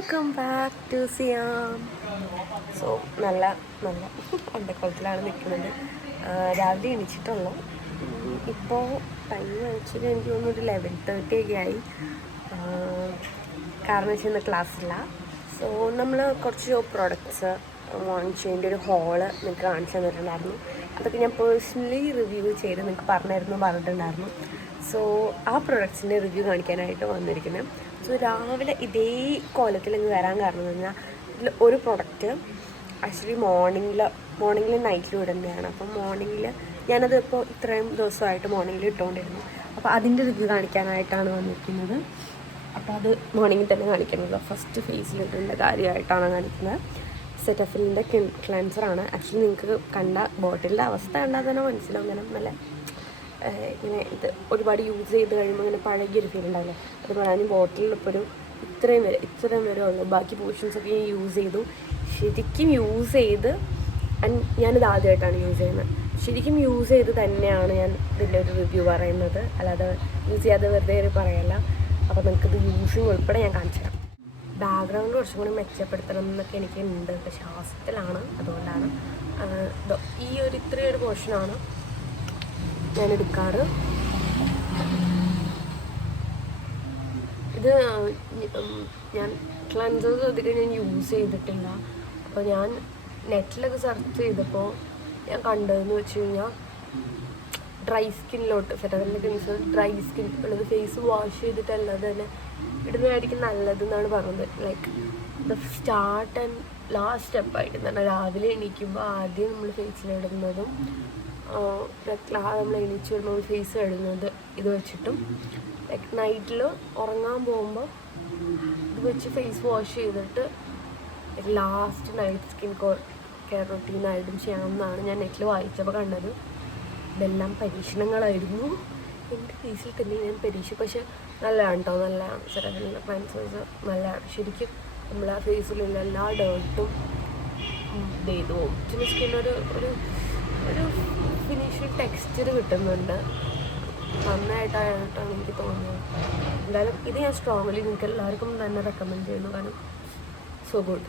Welcome back to സിയാം. So നല്ല നല്ല അണ്ടക്കുളത്തിലാണ് നിൽക്കുന്നത്. രാവിലെ എണീച്ചിട്ടുള്ളൂ. ഇപ്പോൾ ടൈം വെച്ചിട്ട് എനിക്ക് തോന്നുന്നു ഒരു 11:30 ഒക്കെ ആയി. കാരണം വെച്ചാൽ ഇന്ന് ക്ലാസ്സില്ല. സോ നമ്മൾ കുറച്ച് പ്രോഡക്റ്റ്സ് വാങ്ങിച്ചതിൻ്റെ ഒരു ഹോള് നിങ്ങൾക്ക് കാണിച്ചു തന്നിട്ടുണ്ടായിരുന്നു. അതൊക്കെ ഞാൻ പേഴ്സണലി റിവ്യൂ ചെയ്ത് നിങ്ങൾക്ക് പറഞ്ഞിട്ടുണ്ടായിരുന്നു. സോ ആ പ്രൊഡക്ട്സിൻ്റെ റിവ്യൂ കാണിക്കാനായിട്ട് വന്നിരിക്കുന്നത്. സോ രാവിലെ ഇതേ കോലത്തിൽ ഇങ്ങ് വരാൻ കാരണം എന്ന് പറഞ്ഞാൽ ഇതിൽ ഒരു പ്രൊഡക്റ്റ് ആക്ച്വലി മോർണിംഗിൽ നൈറ്റിലും ഇടുന്നതാണ്. അപ്പം മോർണിംഗിൽ ഞാനത് ഇപ്പോൾ ഇത്രയും ദിവസമായിട്ട് മോർണിംഗിൽ ഇട്ടുകൊണ്ടിരുന്നു. അപ്പോൾ അതിൻ്റെ റിവ്യൂ കാണിക്കാനായിട്ടാണ് വന്നിരിക്കുന്നത്. അപ്പോൾ അത് മോർണിംഗിൽ തന്നെ കാണിക്കുന്നത്. ഫസ്റ്റ് ഫേസിലിടേണ്ട കാര്യമായിട്ടാണ് കാണിക്കുന്നത്. സെറ്റഫിലിൻ്റെ ക്ലെൻസറാണ്. ആക്ച്വലി നിങ്ങൾക്ക് കണ്ട ബോട്ടിലിൻ്റെ അവസ്ഥ കണ്ടാൽ തന്നെ മനസ്സിലാവും. ഇങ്ങനെ നല്ല ഇങ്ങനെ ഇത് ഒരുപാട് യൂസ് ചെയ്ത് കഴിയുമ്പോൾ ഇങ്ങനെ പഴകിയൊരു ഫീൽ ഉണ്ടാവില്ലേ, അതുപോലെ ഞാൻ ബോട്ടിലിൽ ഇപ്പോൾ ഒരു ഇത്രയും വരെ ഉള്ളൂ. ബാക്കി പോർഷൻസൊക്കെ ഞാൻ യൂസ് ചെയ്തു. ശരിക്കും യൂസ് ചെയ്ത് ഞാനിത് ആദ്യമായിട്ടാണ് യൂസ് ചെയ്യുന്നത്. ശരിക്കും യൂസ് ചെയ്ത് തന്നെയാണ് ഞാൻ ഇതിൻ്റെ ഒരു റിവ്യൂ പറയുന്നത്, അല്ലാതെ യൂസ് ചെയ്യാതെ വെറുതെ പറയല്ല. അപ്പോൾ നിങ്ങൾക്കിത് യൂസിങ് ഉൾപ്പെടെ ഞാൻ കാണിച്ചു തരാം. ബാക്ക്ഗ്രൗണ്ട് കുറച്ചും കൂടി മെച്ചപ്പെടുത്തണം എന്നൊക്കെ എനിക്കുണ്ട്, പക്ഷേ ഹോസ്റ്റലാണ്, അതുകൊണ്ടാണ് ഈ ഇത്രയൊരു പോർഷനാണ് ഞാൻ എടുക്കാറ്. ഇത് ഞാൻ ക്ലൻസേഴ്സ് അധികം ഞാൻ യൂസ് ചെയ്തിട്ടില്ല. അപ്പോൾ ഞാൻ നെറ്റിലൊക്കെ സെർച്ച് ചെയ്തപ്പോൾ ഞാൻ കണ്ടതെന്ന് വെച്ച് കഴിഞ്ഞാൽ ഡ്രൈ സ്കിന്നിലോട്ട് സെറ്ററിൻ്റെ ക്ലൻസർ ഡ്രൈ സ്കിൻ ഉള്ളത് ഫേസ് വാഷ് ചെയ്തിട്ടല്ലാതെ തന്നെ ഇടുന്നതായിരിക്കും നല്ലതെന്നാണ് പറഞ്ഞത്. Like the start and last സ്റ്റെപ്പായിട്ട് തന്നെ രാവിലെ എണീക്കുമ്പോൾ ആദ്യം നമ്മൾ ഫേസിലിടുന്നതും നമ്മൾ എണീച്ച് വരുമ്പോൾ ഫേസ് കഴുകുന്നത് ഇത് വെച്ചിട്ടും, ലൈക്ക് നൈറ്റിൽ ഉറങ്ങാൻ പോകുമ്പോൾ ഇത് വെച്ച് ഫേസ് വാഷ് ചെയ്തിട്ട് ലാസ്റ്റ് നൈറ്റ് സ്കിൻ കെയർ റൊട്ടീനായിട്ടും ചെയ്യാമെന്നാണ് ഞാൻ നെറ്റിൽ വായിച്ചപ്പോൾ കണ്ടത്. ഇതെല്ലാം പരീക്ഷണങ്ങളായിരുന്നു. എൻ്റെ ഫേസിൽ തന്നെ ഞാൻ പക്ഷേ നല്ലതാണ് കേട്ടോ, നല്ലതാണ്. സെറ്റഫിലിൻ്റെ ക്ലെൻസേഴ്സ് നല്ലതാണ്. ശരിക്കും നമ്മൾ ആ ഫേസിലുള്ള എല്ലാ ഡേർട്ടും ഇത് ചെയ്തു പോകും. പിന്നെ സ്കിന്നൊരു ഒരു ഫിനിഷിങ് ടെക്സ്ചർ കിട്ടുന്നുണ്ട്. നന്നായിട്ടായിട്ടാണ് എനിക്ക് തോന്നുന്നത്. എന്തായാലും ഇത് ഞാൻ സ്ട്രോങ്ലി നിങ്ങൾക്ക് എല്ലാവർക്കും തന്നെ റെക്കമെൻഡ് ചെയ്യുന്നു. കാരണം സോ ഗുഡ്.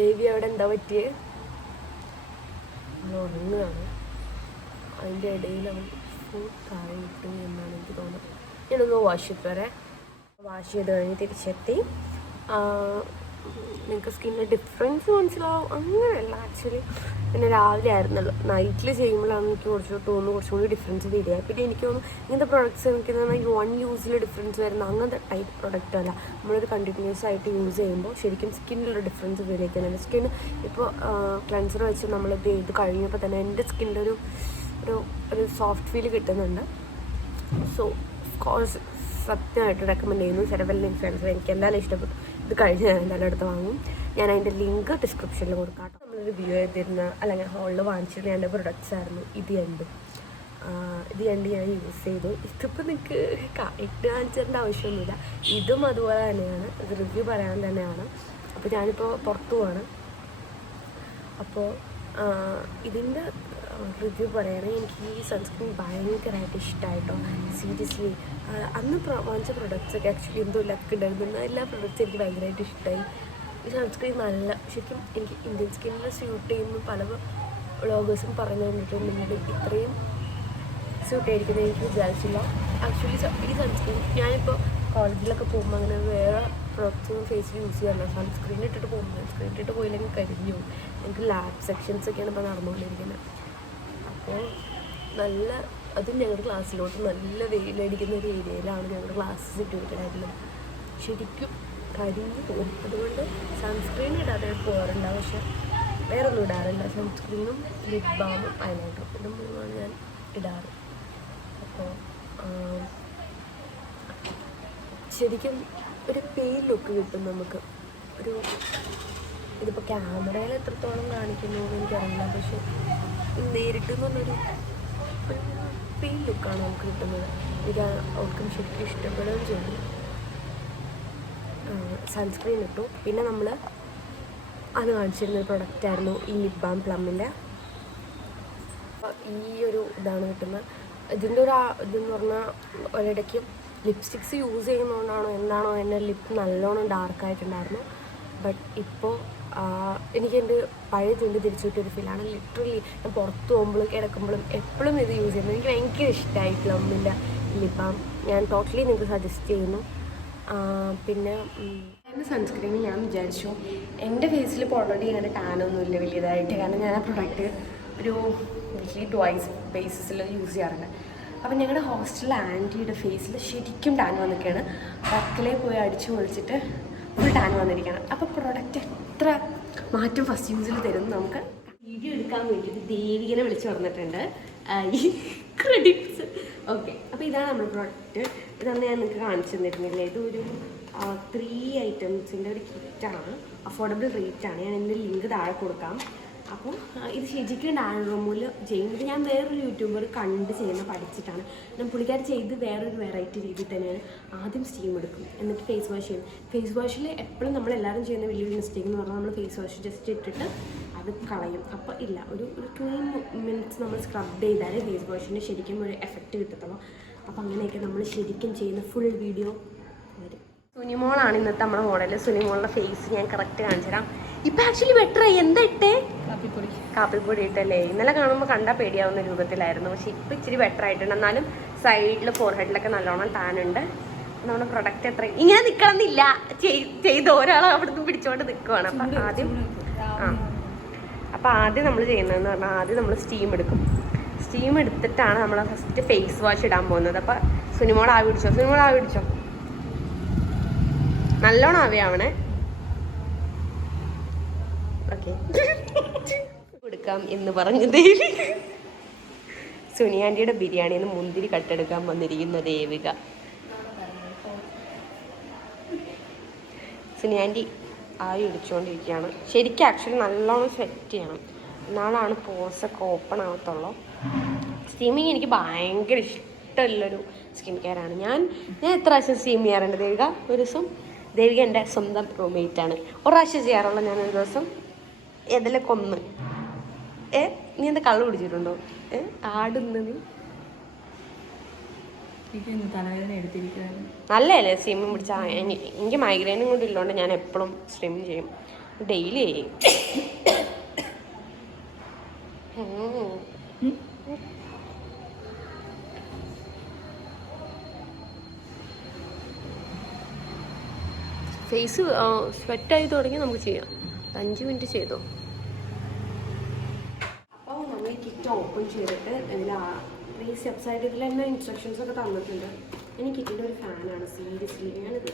ദേവി അവിടെ എന്താ പറ്റിയേ? അവൾ ഉറങ്ങുകയാണ്. അതിൻ്റെ ഇടയിൽ അവൾ ഫുൾ താഴെ ഇട്ടു എന്നാണ് എനിക്ക് തോന്നുന്നത്. ഞാനൊന്ന് വാഷ് ചെയ്ത് കഴിഞ്ഞ് തിരിച്ചെത്തി. നിങ്ങൾക്ക് സ്കിന്നിൻ്റെ ഡിഫറൻസ് മനസ്സിലാവും. അങ്ങനെയല്ല, ആക്ച്വലി പിന്നെ രാവിലെ ആയിരുന്നല്ലോ, നൈറ്റിൽ ചെയ്യുമ്പോഴാണ് എനിക്ക് കുറച്ചും കൂടി ഡിഫറൻസ് വരിക. പിന്നെ എനിക്ക് തോന്നുന്നു ഇങ്ങനത്തെ പ്രൊഡക്ട്സ് എനിക്ക് തോന്നുന്നു 1 യൂസിൽ ഡിഫറൻസ് വരുന്ന അങ്ങനത്തെ ടൈപ്പ് പ്രൊഡക്റ്റ് അല്ല. നമ്മളത് കണ്ടിന്യൂസ് ആയിട്ട് യൂസ് ചെയ്യുമ്പോൾ ശരിക്കും സ്കിന്നിലുള്ള ഡിഫറൻസ് ഫീൽ ചെയ്യുന്നുണ്ട്. സ്കിൻ ഇപ്പോൾ ക്ലെൻസർ വെച്ച് നമ്മളിത് ചെയ്ത് കഴിഞ്ഞപ്പോൾ തന്നെ എൻ്റെ സ്കിന്നിൻ്റെ ഒരു സോഫ്റ്റ് ഫീൽ കിട്ടുന്നുണ്ട്. സോ കോഴ്സ് സത്യമായിട്ട് റെക്കമെൻഡ് ചെയ്യുന്നു. സെറ്റഫിലിൻ്റെ ക്ലെൻസർ എനിക്ക് എന്തായാലും ഇഷ്ടപ്പെട്ടു. ഇത് കഴിഞ്ഞ് ഞാൻ എന്തായാലും എടുത്ത് വാങ്ങും. ഞാൻ അതിൻ്റെ ലിങ്ക് ഡിസ്ക്രിപ്ഷനിൽ കൊടുക്കാം കേട്ടോ. നമ്മൾ റിവ്യൂ ചെയ്തിരുന്ന അല്ലെങ്കിൽ ഹോളിൽ വാങ്ങിച്ചിരുന്ന എൻ്റെ പ്രൊഡക്ട്സ് ആയിരുന്നു ഇത് രണ്ട് ഞാൻ യൂസ് ചെയ്തു. ഇതിപ്പോൾ നിങ്ങൾക്ക് ഇട്ട് കാണിച്ചേണ്ട ആവശ്യമൊന്നുമില്ല. ഇതും അതുപോലെ തന്നെയാണ്. ഇത് റിവ്യൂ പറയാൻ തന്നെയാണ്. അപ്പോൾ ഞാനിപ്പോൾ പുറത്തു പോവാണ്. അപ്പോൾ ഇതിൻ്റെ റിവ്യൂ പറയുകയാണെങ്കിൽ എനിക്ക് ഈ സൺസ്ക്രീൻ ഭയങ്കരമായിട്ട് ഇഷ്ടമായിട്ടോ. സീരിയസ്ലി അന്ന് വാങ്ങിച്ച പ്രൊഡക്ട്സൊക്കെ ആക്ച്വലി എന്തോ ലക്ക് ഉണ്ടായിരുന്നു. എല്ലാ പ്രൊഡക്ട്സും എനിക്ക് ഭയങ്കരമായിട്ട് ഇഷ്ടമായി. ഈ സൺസ്ക്രീൻ നല്ല ശരിക്കും എനിക്ക് ഇന്ത്യൻ സ്കിന്നിൽ സ്യൂട്ട് ചെയ്യുന്നു. പല വ്ളോഗേഴ്സും പറഞ്ഞു തന്നിട്ടുണ്ടെങ്കിൽ ഇത്രയും സ്യൂട്ട് ആയിരിക്കുന്നത് എനിക്ക് വിചാരിച്ചില്ല. ആക്ച്വലി ഈ സൺസ്ക്രീൻ ഞാനിപ്പോൾ കോളേജിലൊക്കെ പോകുമ്പോൾ അങ്ങനെ വേറെ പ്രൊഡക്ട്സൊന്നും ഫേസിൽ യൂസ് ചെയ്യാറില്ല. സൺസ്ക്രീൻ ഇട്ടിട്ട് പോയില്ലെങ്കിൽ കരിഞ്ഞു പോകും. എനിക്ക് ലാബ് സെക്ഷൻസൊക്കെയാണ് ഇപ്പോൾ നടന്നുകൊണ്ടിരിക്കുന്നത്. അപ്പോൾ അതും ഞങ്ങളുടെ ക്ലാസ്സിലോട്ട് നല്ല വെയിലടിക്കുന്ന ഒരു ഏരിയയിലാണ് ഞങ്ങളുടെ ക്ലാസ് സിറ്റുവേറ്റഡ് ആയിട്ടുള്ളത്. ശരിക്കും കരിഞ്ഞു പോകും. അതുകൊണ്ട് സൺസ്ക്രീൻ ഇടാതെ പോകാറുണ്ട്, പക്ഷെ വേറെ ഒന്നും ഇടാറില്ല. സൺസ്ക്രീനും ലിപ് ബാമും ഐലൈനറും ഇത് മൂന്നാണ് ഞാൻ ഇടാറ്. അപ്പോൾ ശരിക്കും ഒരു പെയിൽ ലുക്ക് കിട്ടും നമുക്ക്. ഇതിപ്പോൾ ക്യാമറയിൽ എത്രത്തോളം കാണിക്കുന്നു എന്ന് എനിക്കറിയില്ല, പക്ഷെ നേരിട്ട് എന്നൊരു പെയിൽ ലുക്കാണ് നമുക്ക് കിട്ടുന്നത്. ഇത് അവർക്കും ശരിക്കും ഇഷ്ടപ്പെടുകയും ചെയ്തു. സൺസ്ക്രീൻ ഇട്ടു. പിന്നെ നമ്മൾ അത് കാണിച്ചിരുന്നൊരു പ്രൊഡക്റ്റായിരുന്നു ഈ ലിപ് ബാം പ്ലമ്മിൻ്റെ. ഈ ഒരു ഇതാണ് കിട്ടുന്നത്. ഇതിൻ്റെ ഇതെന്ന് പറഞ്ഞാൽ ഒരിടയ്ക്ക് ലിപ്സ്റ്റിക്സ് യൂസ് ചെയ്യുന്നതുകൊണ്ടാണോ എന്താണോ എൻ്റെ ലിപ്പ് നല്ലോണം ഡാർക്കായിട്ടുണ്ടായിരുന്നു. ബട്ട് ഇപ്പോൾ എനിക്ക് എൻ്റെ പഴയ ചുണ്ട് തിരിച്ചു കിട്ടിയൊരു ഫീലാണ്. ലിറ്ററലി ഞാൻ പുറത്ത് പോകുമ്പോഴും കിടക്കുമ്പോഴും എപ്പോഴും ഇത് യൂസ് ചെയ്യുന്നത്. എനിക്ക് ഭയങ്കര ഇഷ്ടമായി പ്ലമ്മിൻ്റെ ലിപ് ബാം. ഞാൻ ടോട്ടലി നിങ്ങൾക്ക് സജസ്റ്റ് ചെയ്യുന്നു. പിന്നെ സൺസ്ക്രീൻ ഞാൻ വിചാരിച്ചു എൻ്റെ ഫേസിൽ ഇപ്പോൾ ഓൾറെഡി അങ്ങനെ ടാനൊന്നുമില്ല വലിയതായിട്ട്. കാരണം ഞാൻ ആ പ്രൊഡക്റ്റ് ഒരു വീക്ക്ലി ട്വൈസ് ബേസിസിൽ യൂസ് ചെയ്യാറുണ്ട്. അപ്പം ഞങ്ങളുടെ ഹോസ്റ്റലിൽ ആൻറ്റിയുടെ ഫേസിൽ ശരിക്കും ടാൻ വന്നിരിക്കുകയാണ്. വർക്കിലേ പോയി അടിച്ചു പൊളിച്ചിട്ട് ഫുൾ ടാൻ വന്നിരിക്കുകയാണ്. അപ്പോൾ പ്രൊഡക്റ്റ് എത്ര മാറ്റം ഫസ്റ്റ് യൂസിൽ തരും നമുക്ക് വീഡിയോ എടുക്കാൻ വേണ്ടിയിട്ട് ദേവികനെ വിളിച്ച് പറഞ്ഞിട്ടുണ്ട്. ഈ ക്രെഡിറ്റ്സ് ഓക്കെ. അപ്പോൾ ഇതാണ് നമ്മുടെ പ്രൊഡക്റ്റ്. ഇതന്ന് ഞാൻ നിങ്ങൾക്ക് കാണിച്ചു തന്നിരുന്നില്ലേ. ഇതൊരു 3 ഐറ്റംസിൻ്റെ ഒരു കിറ്റാണ്. അഫോർഡബിൾ റേറ്റാണ്. ഞാൻ എൻ്റെ ലിങ്ക് താഴെ കൊടുക്കാം. അപ്പോൾ ഇത് ശരിക്കും ഡാൻ റൂമിൽ ചെയ്യുന്നത് ഞാൻ വേറൊരു യൂട്യൂബർ കണ്ട് ചെയ്യുന്ന പഠിച്ചിട്ടാണ്. ഞാൻ പുള്ളിക്കാർ ചെയ്ത് വേറൊരു വെറൈറ്റി രീതിയിൽ തന്നെയാണ്. ആദ്യം സ്റ്റീം എടുക്കും, എന്നിട്ട് ഫേസ് വാഷ് ചെയ്യും. ഫേസ് വാഷിൽ എപ്പോഴും നമ്മളെല്ലാവരും ചെയ്യുന്ന വലിയൊരു മിസ്റ്റേക്ക് എന്ന് പറഞ്ഞാൽ നമ്മൾ ഫേസ് വാഷ് ജസ്റ്റ് ഇട്ടിട്ട് അത് കളയും. അപ്പോൾ ഇല്ല, ഒരു 2 മിനിറ്റ്സ് നമ്മൾ സ്ക്രബ് ചെയ്താലേ ഫേസ് വാഷിന് ശരിക്കും ഒരു എഫക്റ്റ് കിട്ടത്തുള്ളൂ. അപ്പോൾ അങ്ങനെയൊക്കെ നമ്മൾ ശരിക്കും ചെയ്യുന്ന ഫുൾ വീഡിയോ വരും. സുനിമോളാണ് ഇന്നത്തെ നമ്മുടെ മോഡൽ. സുനിമോളുടെ ഫേസ് ഞാൻ കറക്റ്റ് കാണിച്ചു തരാം. ഇപ്പം ആക്ച്വലി ബെറ്ററായി. എന്താ ഇട്ടേ? കാപ്പിപ്പൊടി ഇട്ടല്ലേ. ഇന്നലെ കാണുമ്പോൾ കണ്ടാൽ പേടിയാവുന്ന രൂപത്തിലായിരുന്നു. പക്ഷെ ഇപ്പം ഇച്ചിരി ബെറ്റർ ആയിട്ടുണ്ട്. എന്നാലും സൈഡിൽ ഫോർഹെഡിലൊക്കെ നല്ലോണം ടാനുണ്ട്. നമ്മുടെ പ്രൊഡക്റ്റ് എത്ര ഇങ്ങനെ നിൽക്കണമെന്നില്ല. ചെയ്ത് ഒരാൾ അവിടുന്ന് പിടിച്ചുകൊണ്ട് നിൽക്കുവാണ്. അപ്പം ആദ്യം നമ്മൾ ചെയ്യുന്നതെന്ന് പറഞ്ഞാൽ ആദ്യം നമ്മൾ സ്റ്റീം എടുക്കും. സ്റ്റീം എടുത്തിട്ടാണ് നമ്മൾ ഫസ്റ്റ് ഫേസ് വാഷ് ഇടാൻ പോകുന്നത്. അപ്പം സുനിമോൾ ആവി പിടിച്ചോ, സുനിമോൾ ആവി പിടിച്ചോ. നല്ലോണം ആവിയാവണേ. ഓക്കെ കൊടുക്കാം എന്ന് പറഞ്ഞു ദേവി. സുനിയാൻറ്റിയുടെ ബിരിയാണിന്ന് മുന്തിരി കട്ടെടുക്കാൻ വന്നിരിക്കുന്ന ദേവിക. സുനിയാൻറ്റി ആവി പിടിച്ചുകൊണ്ടിരിക്കുകയാണ്. ശരിക്കും ആക്ച്വലി നല്ലോണം സെറ്റ് ചെയ്യണം, എന്നാലാണ് പോസൊക്കെ ഓപ്പൺ ആവത്തുള്ളൂ. സ്റ്റീമിങ് എനിക്ക് ഭയങ്കര ഇഷ്ടമുള്ളൊരു സ്കിൻ കെയറാണ്. ഞാൻ എത്ര പ്രാവശ്യം സ്റ്റീം ചെയ്യാറുണ്ട് ദേവിക? ഒരു ദിവസം ദേവിക എൻ്റെ സ്വന്തം റൂംമേറ്റാണ്. ഒരു പ്രാവശ്യം ചെയ്യാറുള്ള ഞാൻ ഒരു ദിവസം ഏതിലൊക്കെ ഒന്ന്. നീ എന്താ കള്ളു പിടിച്ചിട്ടുണ്ടോ? ആടുന്നത് നല്ലതല്ലേ സ്ട്രീമിങ് പിടിച്ചാൽ? എനിക്ക് മൈഗ്രെയിനും കൂടി ഇല്ലോണ്ട് ഞാൻ എപ്പോഴും സ്ട്രീം ചെയ്യും, ഡെയിലി ചെയ്യും. ഫേസ് സ്വെറ്റായി തുടങ്ങി നമുക്ക് ചെയ്യാം. 5 മിനിറ്റ് ചെയ്തോ. അപ്പോൾ നമ്മൾ ഈ കിറ്റ് ഓപ്പൺ ചെയ്തിട്ട് ഇതിൽ 3 സ്റ്റെപ്സ് ആയിട്ട് ഇതിൽ തന്നെ ഇൻസ്ട്രക്ഷൻസ് ഒക്കെ തന്നിട്ടുണ്ട്. എനിക്ക് കിറ്റിൻ്റെ ഒരു ഫാനാണ് സീരിയസ്ലി. ഞാനിത്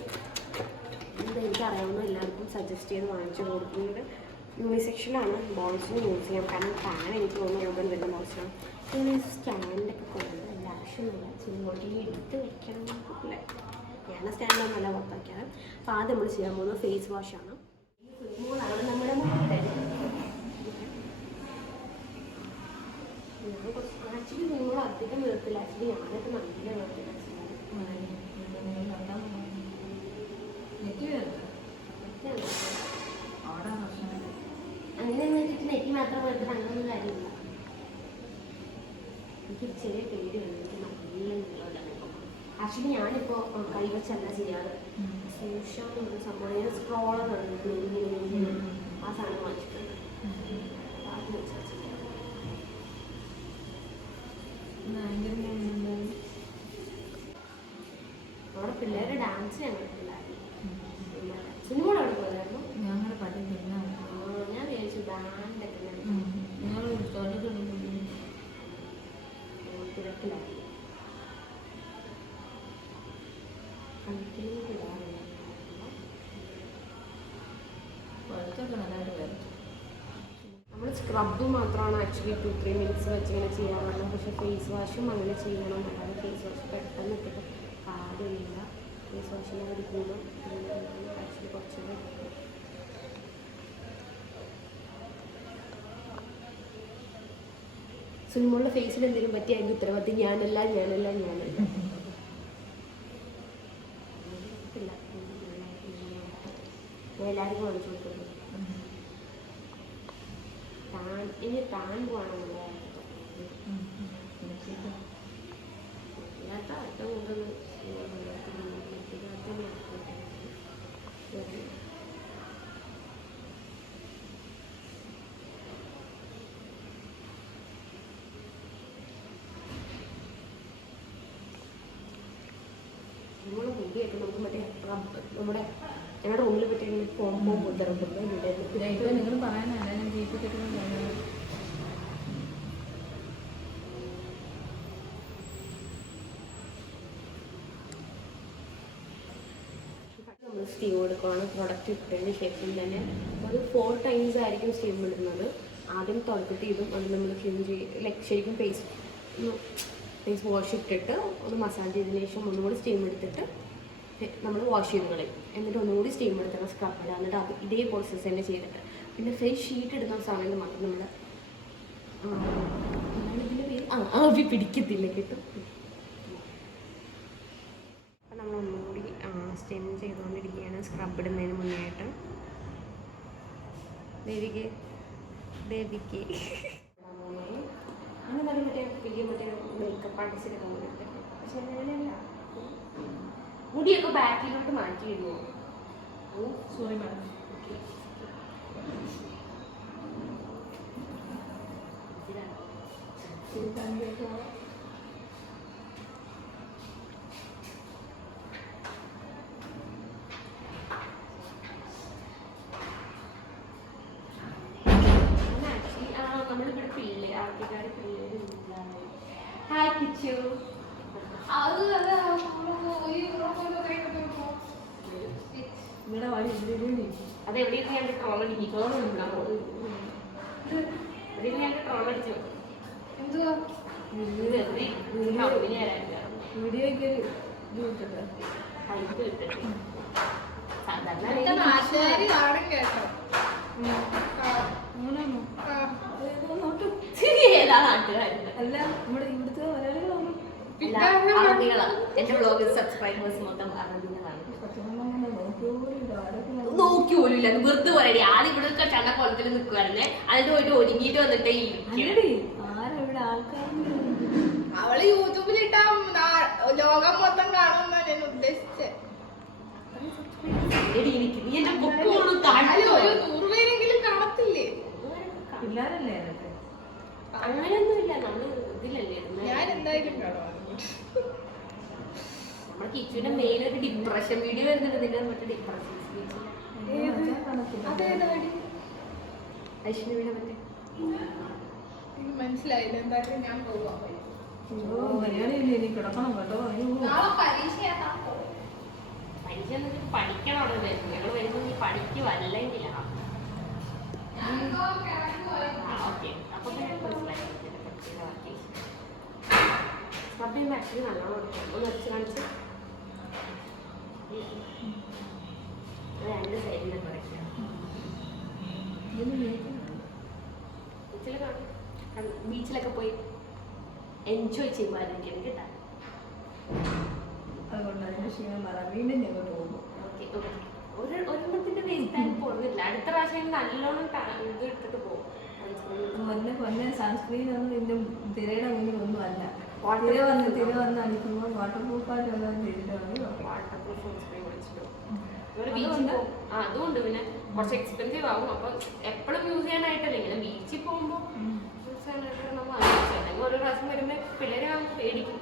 എനിക്കറിയാവുന്ന എല്ലാവർക്കും സജസ്റ്റ് ചെയ്ത് വാങ്ങിച്ചു കൊടുക്കുന്നത്. യൂണിസെക്ഷനാണ്, ബോൾസിന് യൂസ് ചെയ്യാം. കാരണം ഫാൻ എനിക്ക് തോന്നുന്നു രൂപം വരുന്ന ബോൾസിനാണ്. പിന്നെ സ്റ്റാൻഡൊക്കെ കൊണ്ടുണ്ട്. അതിൻ്റെ ആവശ്യമൊന്നുമില്ല, ചിലങ്ങോട്ട് എടുത്ത് വയ്ക്കണം അല്ലേ. ഞാൻ സ്റ്റാൻഡൊന്നുമല്ല പുറത്താക്കിയാണ്. അപ്പോൾ ആദ്യം നമ്മൾ ചെയ്യാൻ പോകുന്നത് ഫേസ് വാഷാണ്. ആണ് നമ്മുടെ ആക്ച്വലി നിങ്ങൾ അധികം വീർത്തില്ല. ആക്ച്വലി ഞാനൊക്കെ നല്ല അങ്ങനെ നെറ്റി മാത്രം വീർത്തിട്ട് അങ്ങനൊന്നും കാര്യമില്ല. എനിക്ക് ചെറിയ പേടിയുണ്ട്. എനിക്ക് നല്ല നീളമില്ല. ആക്ച്വലി ഞാനിപ്പോൾ കൈവച്ചല്ല ചെയ്യാറ്. ശേഷം സംഭവം സ്ക്രോളറുണ്ട്, ആ സാധനം വാങ്ങിച്ചിട്ടുണ്ട്. അത് വെച്ചാൽ അവിടെ പിള്ളേരെ ഡാൻസ് ഞങ്ങൾക്കില്ലായിരുന്നു. സിനിമയോട് അവിടെ പോയായിരുന്നു. ഞങ്ങളുടെ പള്ളിയില്ല. ഞാൻ വിചാരിച്ചു ബാൻഡൊക്കെ തിരക്കിലായി. നമ്മൾ സ്ക്രബ് മാത്രമാണ് ആക്ച്വലി 2-3 മിനിറ്റ്സ് വെച്ച് ഇങ്ങനെ ചെയ്യാറുള്ളത്. പക്ഷേ ഫേസ് വാഷും അങ്ങനെ ചെയ്യണം. അല്ലാതെ ഫേസ് വാഷ് പെട്ടെന്ന് ഇട്ടിട്ട് കാര്യമില്ല. ഫേസ് വാഷിനെ എടുക്കുമ്പോൾ ആക്ച്വലി കുറച്ചുകൂടെ സുനിമോളുടെ ഫേസിൽ എന്തെങ്കിലും പറ്റി അതിൻ്റെ ഉത്തരവാദിത്തം ഞാനല്ല. എല്ലാവർക്കും കാണിച്ചു കൊടുക്കുന്നത് ഇനി ടാൻ പോകണമെന്നുള്ള നമ്മുടെ ഞങ്ങളുടെ റൂമിൽ പറ്റിയ പോകുമ്പോൾ മുതിർന്നത് ഇവിടെ നിങ്ങൾ പറയാനല്ല ഞാൻ ജീവിപ്പിച്ചിട്ട് നമ്മൾ സ്റ്റീം കൊടുക്കുകയാണ്. പ്രൊഡക്റ്റ് ഇട്ടതിന് ശേഷം തന്നെ ഒരു 4 times ആയിരിക്കും സ്റ്റീം ഇടുന്നത്. ആദ്യം തുടക്കത്തിൽ ഇതും അത് നമ്മൾ ക്ലീൻ ലൈക്ക് ശരിക്കും ഫേസ് വാഷ് ഇട്ടിട്ട് ഒന്ന് മസാജ് ചെയ്തതിന് ശേഷം ഒന്നുകൂടി സ്റ്റീം എടുത്തിട്ട് നമ്മൾ വാഷ് ചെയ്ത് കളയും. എന്നിട്ട് ഒന്നുകൂടി സ്റ്റീം എടുത്തിട്ട് സ്ക്രബ് ഇടുക. എന്നിട്ട് അത് ഇതേ പ്രോസസ്സ് തന്നെ ചെയ്തിട്ട് പിന്നെ ഫേസ് ഷീറ്റ് എടുക്കുന്ന സമയത്ത് മാത്രം നമ്മൾ ഇതിൻ്റെ പേര് ആവി പിടിക്കത്തില്ല കിട്ടും. അപ്പം നമ്മൾ ഒന്നുകൂടി സ്റ്റീം ചെയ്തുകൊണ്ടിരിക്കുകയാണ് സ്ക്രബ് ഇടുന്നതിന് മുന്നേ ആയിട്ട്. ദേവിക്ക് അങ്ങനെ നല്ല മറ്റേ വലിയ മേക്കപ്പ് ആർട്ടിസ്റ്റിലൊക്കെ മുന്നിട്ട്. പക്ഷെ അങ്ങനെയല്ല, മുടിയൊക്കെ ബാക്കിലോട്ട് മാറ്റി ഇടുമോ? Sorry madam. നമ്മളിവിടെ പിള്ളേർ ആൾക്കാർ പിള്ളേർ ഹായ് കിച്ചു. അതെവിടെയൊക്കെ ഞാൻ ട്രോൾ അടിക്കും. എവിടെയൊക്കെ ഞാൻ ട്രോൾ അടിച്ചു. എന്തുവാ വീഡിയോയ്ക്ക് അല്ല നമ്മുടെ ഇവിടുത്തെ മലയാളികളാണ്. എന്റെ വ്ളോഗ് സബ്സ്ക്രൈബേഴ്സ് മൊത്തം അറബികളാണ്. നോക്കി പോലില്ല, വെറുതെ പറയടി. ആദ്യം ഇവിടെ ചണ്ടക്കോളത്തിൽ നിൽക്കുവായിരുന്നേ, അതിന്റെ പോയിട്ട് ഒരുങ്ങിയിട്ട് വന്നിട്ടേ ആരെവിടെ ആൾക്കാർ അവള് യൂട്യൂബിലിട്ട ലോകം മൊത്തം കാണുന്ന ഞാൻ ഉദ്ദേശിച്ചത്. ഒരു 100 പേരെങ്കിലും കാണത്തില്ലേ? പിള്ളേരല്ലേ അങ്ങനെയൊന്നുമില്ല, നമ്മള് ഇതിലല്ലേ. ഞാൻ എന്തായാലും കാണും. നമ്മുടെ കിച്ചുവിന്റെ മെയിൻ ഒരു ഡിപ്രഷൻ വീഡിയോ വരുന്നുണ്ട്. ഇതിന്റെ മറ്റേ ഡിപ്രഷൻ ഐശ്വര്യയുടെ മറ്റേ മനസ്സിലായില്ല. എന്തായാലും ഞാൻ പോവാം. കിടക്കണം കേട്ടോ. നാളെ പരീക്ഷ പരീക്ഷ എന്നിട്ട് പഠിക്കണം. അവിടെ വരുന്നത് ഞങ്ങൾ വരുന്നത് പഠിക്കുവല്ലെങ്കിലാ. ഓക്കെ, അപ്പൊ ആക്ച്വലി നല്ലോണം കൊടുക്കാം. ഒന്ന് വെച്ച് കാണിച്ച് രണ്ട് സൈഡിലും കുറയ്ക്കാം. ബീച്ചിലൊക്കെ പോയി എൻജോയ് ചെയ്യുമ്പോഴായിരിക്കും കേട്ടാ. അതുകൊണ്ട് അതിന്റെ ക്ഷീണം മാറാൻ വീണ്ടും ഞങ്ങൾ പോകും. ഒരെണ്ണത്തിന്റെ വേസ്റ്റ് ആയി പോകുന്നില്ല. അടുത്ത പ്രാവശ്യം നല്ലോണം ഇത് ഇട്ടിട്ട് പോകും. കൊന്നെ സൺസ്ക്രീൻ ഒന്നും ഇതിന്റെ തിരയുടെ മുന്നിൽ ഒന്നും അല്ല. തിര വന്ന് അടിക്കുമ്പോൾ വാട്ടർ പ്രൂഫായിട്ടുള്ള ചെയ്തിട്ടാണ്. വാട്ടർ പ്രൂഫ് സൺസ്ക്രീൻ മേടിച്ചിട്ടോ. അതുകൊണ്ട് പിന്നെ കുറച്ച് എക്സ്പെൻസീവ് ആകും. അപ്പൊ എപ്പോഴും യൂസ് ചെയ്യാനായിട്ടല്ലേ, ഇങ്ങനെ ബീച്ചിൽ പോകുമ്പോൾ യൂസ് ചെയ്യാനായിട്ട് നമ്മൾ അല്ലെങ്കിൽ ഓരോ പ്രാവശ്യം വരുമ്പോൾ പിള്ളേരെ പേടിക്കും.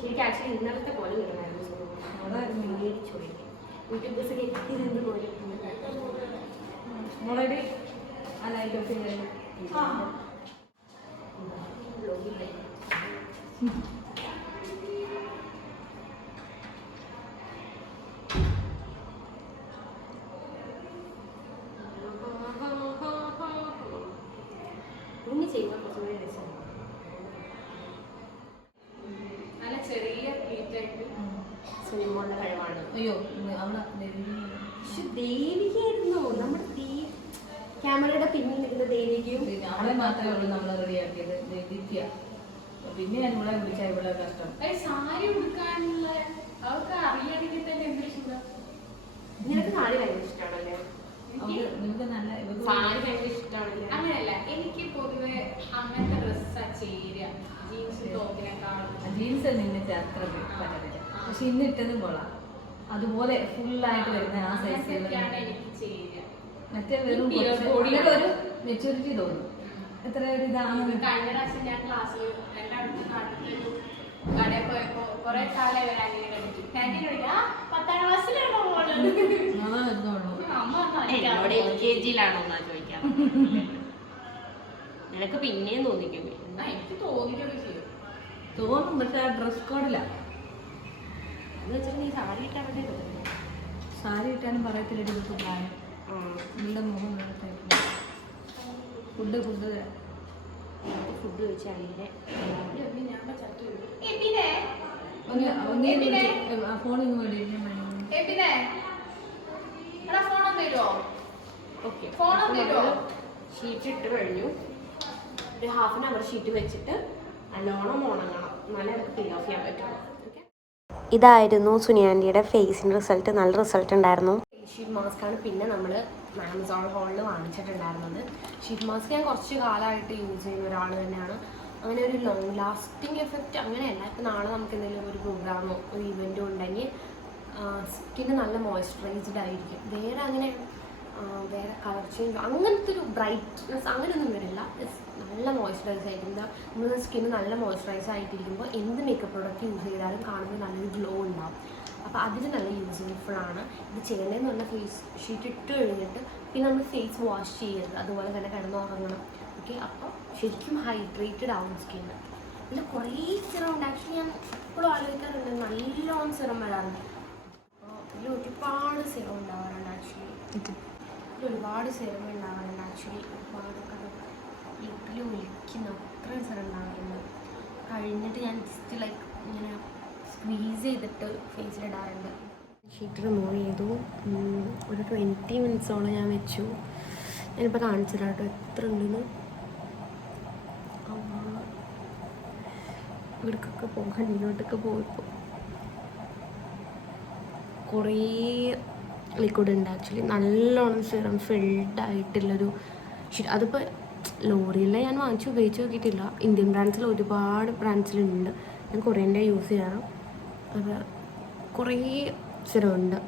ശരിക്കും ആക്ച്വലി ഇന്നലത്തെ പോലെ കിട്ടണമായിരുന്നു. ചോദിക്കും യൂട്യൂബേഴ്സ് എത്തിയിരുന്നു പോലെ മുളക് ആ ലൈറ്റൊക്കെ ഇനി ചെയ്യുമ്പോൾ കുറച്ചുകൂടി രസമാണ്. നല്ല ചെറിയ പ്ലേറ്റായിട്ട് സിനിമകളുടെ കഴിവാണ്. അയ്യോ അവിടെ പക്ഷെ ദേവികയായിരുന്നു നമ്മുടെ ക്യാമറയുടെ പിന്നിൽ നിൽക്കുന്ന ദേവികയും. അവളെ മാത്രമേ ഉള്ളൂ നമ്മൾ റെഡിയാക്കിയത്. ദേവിക്ക പിന്നെ ഞാൻ ഇവിടെ വിളിച്ചാൽ ഇവിടെ കഷ്ടം. സാരി ഉടുക്കാനുള്ള അവർക്ക് അറിയാണെങ്കിൽ തന്നെ എന്ത് ഇഷ്ടം. നിനക്ക് സാരി ഭയങ്കര ഇഷ്ടമാണല്ലേ? നിങ്ങൾക്ക് നല്ല സാരി ഭയങ്കര ഇഷ്ടമാണല്ലേ? അങ്ങനെയല്ല, എനിക്ക് പൊതുവെ അങ്ങനത്തെ ഡ്രസ്സാ ചേരുക. ജീൻസ് ടോപ്പിനെക്കാളും ജീൻസ് നിന്നിട്ട് അത്ര പറ്റത്തില്ല. പക്ഷെ ഇന്നിട്ടതും കൊള്ളാം. അതുപോലെ ഫുള്ളായിട്ട് വരുന്ന ആ സൈസിലാണ് എനിക്ക് ചേരുക. മറ്റേ വെറും ഒരു മെച്ചൂരിറ്റി തോന്നും. എത്ര ഒരു ഇതാണ്. കഴിഞ്ഞ പ്രാവശ്യം ഞാൻ ക്ലാസ്സിൽ എൻ്റെ അടുത്ത് കടയിൽ പോയപ്പോ കുറെ കാലം വരെ അങ്ങനെ കളിക്കും. ക്യാൻറ്റീൻ കളിക്കാം. 10ാം ക്ലാസ്സിലാണോ പോണത്? അമ്മ എന്നോട് LKG-ലാണോ എന്നാ ചോദിക്കാം. നിനക്ക് പിന്നെയും തോന്നിക്കും. എനിക്ക് തോന്നിക്കൊക്കെ ചെയ്യും. തോന്നും, പക്ഷെ ആ ഡ്രസ് കോഡിലാ. എന്ന് വെച്ചാൽ നീ സാരി ഇട്ടാൽ മതി. സാരി ഇട്ടാനും പറയത്തില്ല എടുത്ത് പ്രായം. നിങ്ങളുടെ മുഖം ഫുഡ് ചോദിച്ചാലേ ഫോണിൽ നിന്ന് ഓക്കെ. ഷീറ്റ് ഇട്ട് കഴിഞ്ഞു. ഒരു ½ an hour ഷീറ്റ് വെച്ചിട്ട് നല്ലോണം ഉണങ്ങണം, എന്നാലേ നമുക്ക് പീൽ ഓഫ് ചെയ്യാൻ പറ്റുള്ളൂ. ഇതായിരുന്നു സുനിയാൻ്റിയുടെ ഫേസിൻ്റെ റിസൾട്ട്. നല്ല റിസൾട്ട് ഉണ്ടായിരുന്നു. ഷീറ്റ് മാസ്കാണ് പിന്നെ നമ്മൾ ആമസോൺ ഹോളിൽ വാങ്ങിച്ചിട്ടുണ്ടായിരുന്നത്. ഷീറ്റ് മാസ്ക് ഞാൻ കുറച്ച് കാലമായിട്ട് യൂസ് ചെയ്യുന്ന ഒരാൾ തന്നെയാണ്. അങ്ങനെ ഒരു ലോങ് ലാസ്റ്റിംഗ് എഫക്റ്റ് അങ്ങനെയല്ല. ഇപ്പോൾ നാളെ നമുക്ക് എന്തെങ്കിലും ഒരു പ്രോഗ്രാമോ ഒരു ഇവൻറ്റോ ഉണ്ടെങ്കിൽ സ്കിന്ന് നല്ല മോയ്സ്ചറൈസ്ഡ് ആയിരിക്കും. വേറെ കളർ ചേഞ്ച് അങ്ങനത്തെ ഒരു ബ്രൈറ്റ്നെസ് അങ്ങനെയൊന്നും വരില്ല. നല്ല മോയ്സ്ചറൈസ് ആയിരിക്കും. നമ്മുടെ സ്കിന്ന് നല്ല മോയ്സ്ചറൈസ് ആയിട്ടിരിക്കുമ്പോൾ എന്ത് മേക്കപ്പ് പ്രോഡക്റ്റ് യൂസ് ചെയ്താലും കാണുമ്പോൾ നല്ലൊരു ഗ്ലോ ഉണ്ടാവും. അപ്പോൾ അതിന് നല്ല യൂസ്ഫുള്ളാണ്. ഇത് ചെയ്യുന്നതെന്ന് പറഞ്ഞാൽ ഫേസ് ഷീറ്റ് ഇട്ട് കഴിഞ്ഞിട്ട് പിന്നെ നമ്മൾ ഫേസ് വാഷ് ചെയ്യരുത്, അതുപോലെ തന്നെ കിടന്നുറങ്ങണം. ഓക്കെ, അപ്പോൾ ശരിക്കും ഹൈഡ്രേറ്റഡ് ആവും സ്കിന്ന്. പിന്നെ കുറേ സിറം ഉണ്ട്. ആക്ച്വലി ഞാൻ എപ്പോഴും ആലോചിക്കാറുണ്ട്, നല്ലോണം സിറം വരാറുണ്ട്. അപ്പോൾ ഇതിൽ ഒരുപാട് സിറം ഉണ്ടാവാറുണ്ട്. ഒരുപാട് സിറം ഉണ്ടാവാറുണ്ട്. ഒരുപാടൊക്കെ ലിപ്പിൽ ഒലിക്കുന്ന അത്രയും സിറം ഉണ്ടാവാറുണ്ട്. കഴിഞ്ഞിട്ട് ഞാൻ ജസ്റ്റ് ലൈക്ക് ഇങ്ങനെ സ്ക്വീസ് ചെയ്തിട്ട് ഫേസിലിടാറുണ്ട്. ഷീറ്റ് റിമൂവ് ചെയ്തു. ഒരു 20 മിനിറ്റ്സോളം ഞാൻ വെച്ചു. ഞാനിപ്പോൾ കാണിച്ചില്ല കേട്ടോ എത്ര ഉണ്ടെന്ന്. ഇവിടേക്കൊക്കെ പോകും, കണ്ണിലോട്ടൊക്കെ പോയപ്പോൾ കുറേ ലിക്വിഡ് ഉണ്ട്. ആക്ച്വലി നല്ലോണം സിറം ഫിൽഡ് ആയിട്ടുള്ളൊരു ഷീറ്റ്. അതിപ്പോൾ ലോറിയിലെ ഞാൻ വാങ്ങിച്ച് ഉപയോഗിച്ച് നോക്കിയിട്ടില്ല. ഇന്ത്യൻ ബ്രാൻഡ്സിൽ ഒരുപാട് ബ്രാൻഡ്സിലുണ്ട്. ഞാൻ കൊറിയൻ്റെ യൂസ് ചെയ്യാറ്. അത് കുറേ സിറമുണ്ട്.